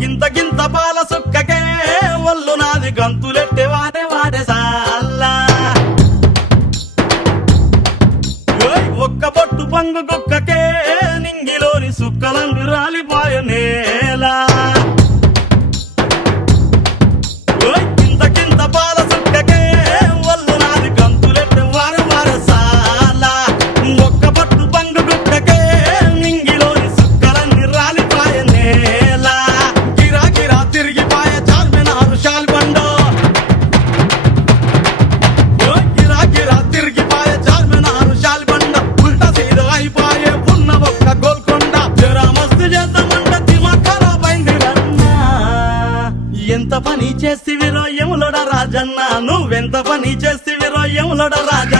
గింత గింత పాల సుక్కకే ఒళ్ళు నాది గంతులెట్టే వాడే వాడే సాల్లా ఒక్క పొట్టు పంగు కుక్కకే నింగిలోని సుక్కలందు రాలిపాయ నేలా గింత గింత పాల సుక్కకే ఒళ్ళు నాది గంతులెట్టే వారే వారే సాల్లా ఒక్క పొట్టు పంగు కుక్కకే నింగిలోని సుక్కలన్నీ రాలిపాయ నేలా గిరా గిరా తిరిగిపాయ చార్మినారు షాల్బండ గిరా గిరా తిరిగిపాయ చార్మినారు షాల్బండ ఉల్టా సీదా అయిపాయే ఉన్న ఒక్క గోల్కొండ జరా మస్తు చేద్దామంట దిమాగ్ ఖరాబ్ అయింది రన్నా ఎంత పని చేస్తివిరో యములోడ రాజన్న నువ్వెంత పని చేస్తివిరో యములోడ రాజన్న